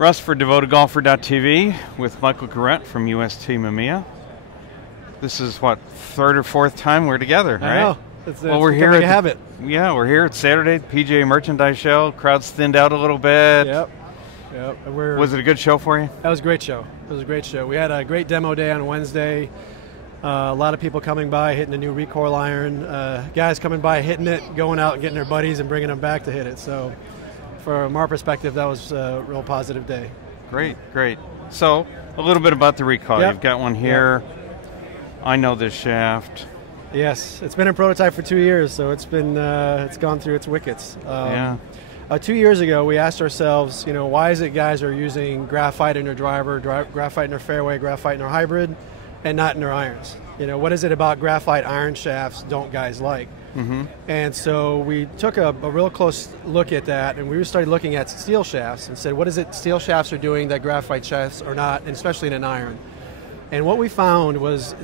Russ for DevotedGolfer.tv with Michael Garrett from UST Mamiya. This is what, third or fourth time we're together, right? I know. Well, we're here at the, yeah, we're here at Saturday, PGA Merchandise Show. Crowd's thinned out a little bit. Yep. Was it a good show for you? That was a great show. It was a great show. We had a great demo day on Wednesday. A lot of people coming by, hitting a new recoil iron. Guys coming by, hitting it, going out and getting their buddies and bringing them back to hit it. So from our perspective, that was a real positive day. Great, great. So a little bit about the recoil. Yep. You've got one here. Yep. I know this shaft. Yes, it's been in prototype for 2 years, so it's been it's gone through its wickets. 2 years ago, we asked ourselves, why is it guys are using graphite in their driver, graphite in their fairway, graphite in their hybrid, and not in their irons? What is it about graphite iron shafts don't guys like? Mm-hmm. And so we took a real close look at that, and we started looking at steel shafts and said, what is it steel shafts are doing that graphite shafts are not, and especially in an iron? And what we found was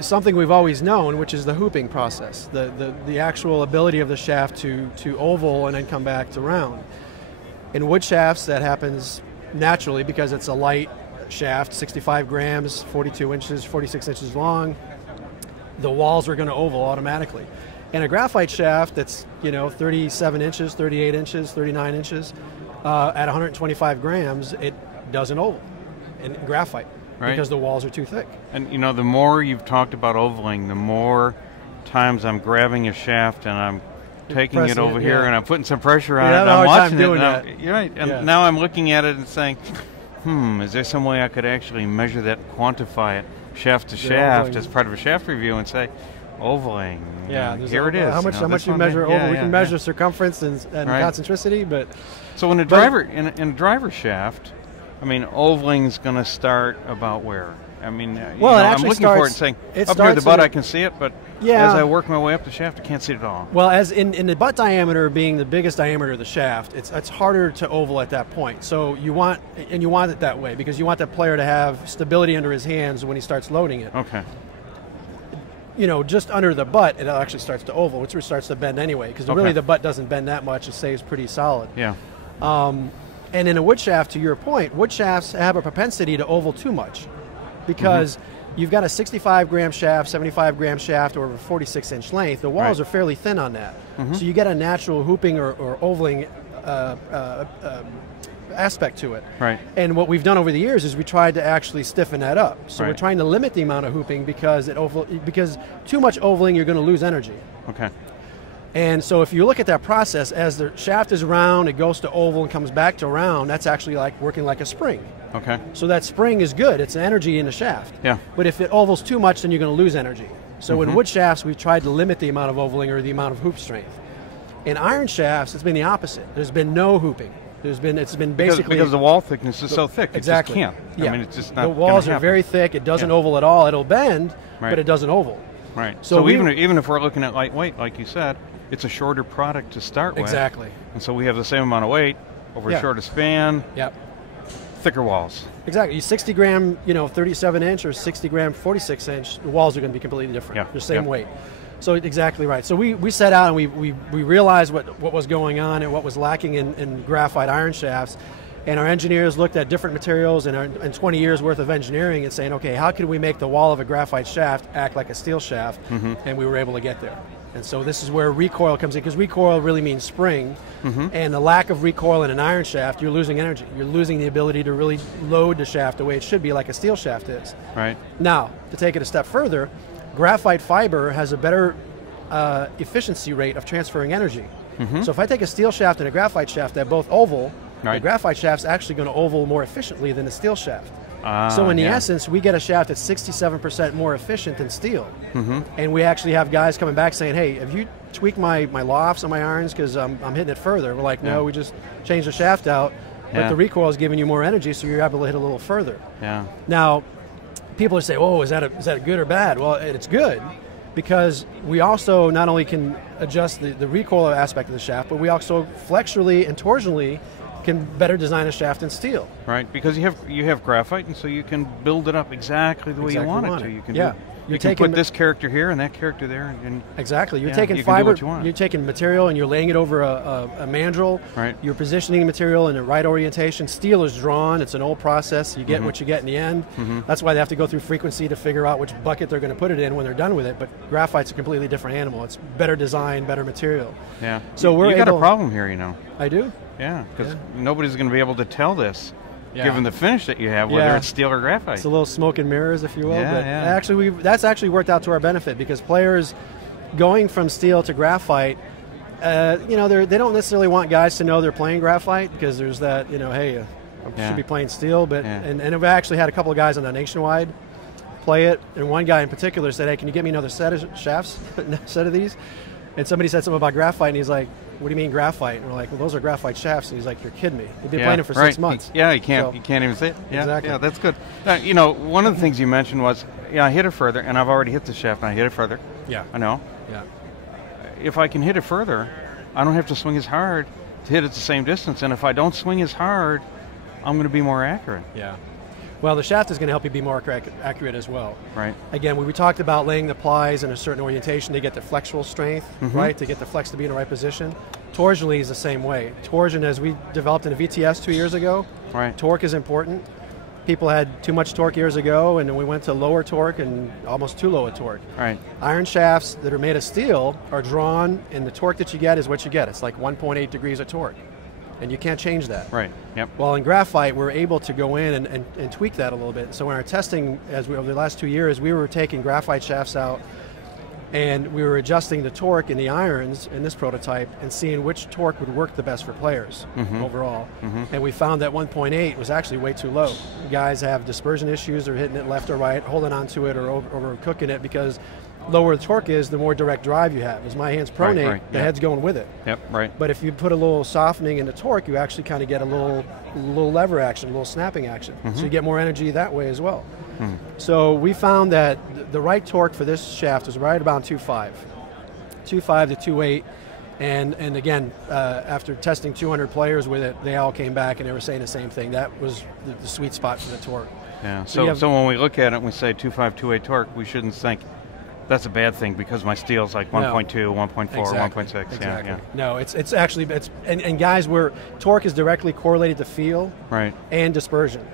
something we've always known, which is the hooping process, the actual ability of the shaft to oval and then come back to round. In wood shafts, that happens naturally because it's a light shaft, 65 grams, 42 inches, 46 inches long. The walls are going to oval automatically. In a graphite shaft that's 37 inches, 38 inches, 39 inches, at 125 grams, it doesn't oval in graphite. Right. Because the walls are too thick. And the more you've talked about ovaling, the more times I'm grabbing a shaft and I'm taking it over here and I'm putting some pressure on it. And I'm watching it. You're right. And now I'm looking at it and saying, is there some way I could actually measure that, quantify it, shaft to shaft, as part of a shaft review, and say, ovaling. Yeah, here it is. How much you measure oval? We can measure circumference and concentricity, but so in a driver shaft, ovaling's going to start about where? I'm looking for it and saying, up near the butt I can see it, but as I work my way up the shaft, I can't see it at all. Well, as in the butt diameter being the biggest diameter of the shaft, it's harder to oval at that point. So you want it that way because you want that player to have stability under his hands when he starts loading it. Okay. Just under the butt, it actually starts to oval, which starts to bend anyway, because really the butt doesn't bend that much. It stays pretty solid. Yeah. And in a wood shaft, to your point, wood shafts have a propensity to oval too much because you've got a 65-gram shaft, 75-gram shaft, or a 46-inch length. The walls are fairly thin on that. So you get a natural hooping or ovaling aspect to it. Right. And what we've done over the years is we tried to actually stiffen that up. So we're trying to limit the amount of hooping because too much ovaling, you're going to lose energy. Okay. And so if you look at that process, as the shaft is round, it goes to oval and comes back to round, that's actually like working like a spring. Okay. So that spring is good. It's energy in the shaft. Yeah. But if it ovals too much, then you're going to lose energy. So in wood shafts, we've tried to limit the amount of ovaling or the amount of hoop strength. In iron shafts, it's been the opposite. There's been no hooping. It's been basically because the wall thickness is so thick. Exactly. It just can't. Yeah. It's just not. The walls are very thick. It doesn't oval at all. It'll bend, but it doesn't oval. Right. So even if we're looking at lightweight, like you said, it's a shorter product to start with. Exactly. And so we have the same amount of weight over a shorter span. Yep. Thicker walls. Exactly. 60 gram, 37 inch or 60 gram, 46 inch, the walls are going to be completely different. Yeah. They're the same weight. So exactly right. So we set out and we realized what was going on and what was lacking in graphite iron shafts. And our engineers looked at different materials and 20 years worth of engineering and saying, okay, how can we make the wall of a graphite shaft act like a steel shaft? And we were able to get there. And so this is where recoil comes in, because recoil really means spring, and the lack of recoil in an iron shaft, you're losing energy. You're losing the ability to really load the shaft the way it should be, like a steel shaft is. Right. Now, to take it a step further, graphite fiber has a better efficiency rate of transferring energy. So if I take a steel shaft and a graphite shaft that both oval, the graphite shaft's actually going to oval more efficiently than the steel shaft. So in the essence, we get a shaft that's 67% more efficient than steel. And we actually have guys coming back saying, hey, have you tweaked my lofts on my irons because I'm hitting it further? We're like, no, we just changed the shaft out, but the recoil is giving you more energy, so you're able to hit a little further. Now, people say, oh, is that good or bad? Well, it's good because we also not only can adjust the recoil aspect of the shaft, but we also flexurally and torsionally can better design a shaft in steel. Right, because you have graphite, and so you can build it up exactly the way you want it to. You can You can put this character here and that character there. And exactly. You're taking fiber, you're taking material and you're laying it over a mandrel. Right. You're positioning material in the right orientation. Steel is drawn. It's an old process. You get what you get in the end. That's why they have to go through frequency to figure out which bucket they're going to put it in when they're done with it. But graphite's a completely different animal. It's better design, better material. Yeah. So you got a problem here, you know. I do? Yeah, because nobody's going to be able to tell this. Given the finish that you have, whether it's steel or graphite. It's a little smoke and mirrors, if you will. Yeah, but actually, that's actually worked out to our benefit because players going from steel to graphite, you know, they don't necessarily want guys to know they're playing graphite because there's that, you know, hey, I should be playing steel. But and I've actually had a couple of guys on the Nationwide play it, and one guy in particular said, hey, can you get me another set of shafts, set of these? And somebody said something about graphite, and he's like, what do you mean graphite? And we're like, well, those are graphite shafts. And he's like, you're kidding me. You've been playing it for 6 months. Yeah, you can't even see it. Yeah, exactly. Yeah, that's good. Now, you know, one of the things you mentioned was, I hit it further, and I've already hit the shaft, and I hit it further. Yeah. I know. Yeah. If I can hit it further, I don't have to swing as hard to hit it the same distance. And if I don't swing as hard, I'm going to be more accurate. Yeah. Well, the shaft is going to help you be more accurate as well. Right. Again, when we talked about laying the plies in a certain orientation to get the flexural strength, right, to get the flex to be in the right position, torsionally is the same way. Torsion, as we developed in a VTS 2 years ago, torque is important. People had too much torque years ago, and then we went to lower torque and almost too low a torque. Right. Iron shafts that are made of steel are drawn, and the torque that you get is what you get. It's like 1.8 degrees of torque. And you can't change that. Right. Yep. Well, in graphite, we're able to go in and tweak that a little bit. So in our testing, over the last 2 years, we were taking graphite shafts out, and we were adjusting the torque in the irons in this prototype and seeing which torque would work the best for players overall. And we found that 1.8 was actually way too low. Guys have dispersion issues, they're hitting it left or right, holding onto it or overcooking it because lower the torque is, the more direct drive you have. As my hands pronate, the head's going with it. Yep, right. But if you put a little softening in the torque, you actually kind of get a little lever action, a little snapping action. So you get more energy that way as well. So we found that the right torque for this shaft was right about 2.5. 2.5 to 2.8. And again, after testing 200 players with it, they all came back and they were saying the same thing. That was the sweet spot for the torque. Yeah. So when we look at it and we say 2.5, 2.8 torque, we shouldn't think that's a bad thing because my steel's like 1.2, 1.4, 1.6. Exactly. Yeah. No, it's actually and guys, where torque is directly correlated to feel and dispersion.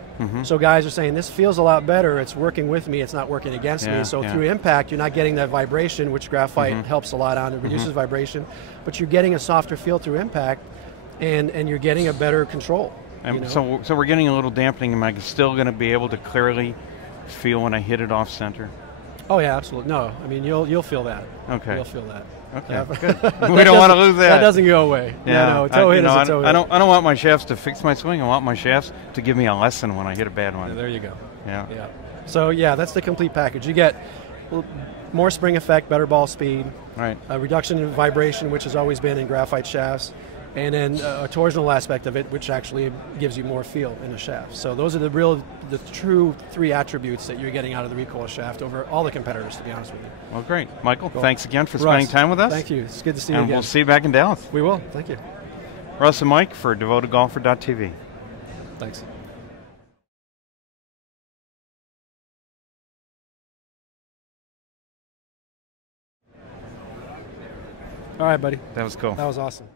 So guys are saying this feels a lot better. It's working with me. It's not working against me. So through impact, you're not getting that vibration, which graphite helps a lot on. It reduces vibration, but you're getting a softer feel through impact, and you're getting a better control. And so we're getting a little dampening. Am I still going to be able to clearly feel when I hit it off center? Oh yeah, absolutely. No, I mean you'll feel that. Okay. You'll feel that. Okay. Yeah. We don't want to lose that. That doesn't go away. Yeah. No, toe hit is a toe hit. I don't want my shafts to fix my swing. I want my shafts to give me a lesson when I hit a bad one. Yeah, there you go. Yeah. So yeah, that's the complete package. You get more spring effect, better ball speed, a reduction in vibration, which has always been in graphite shafts, and then a torsional aspect of it, which actually gives you more feel in a shaft. So those are the true three attributes that you're getting out of the Recoil shaft over all the competitors, to be honest with you. Well, great. Michael, thanks again for spending time with us. Thank you. It's good to see you again. And we'll see you back in Dallas. We will. Thank you. Russ and Mike for DevotedGolfer.tv. Thanks. All right, buddy. That was cool. That was awesome.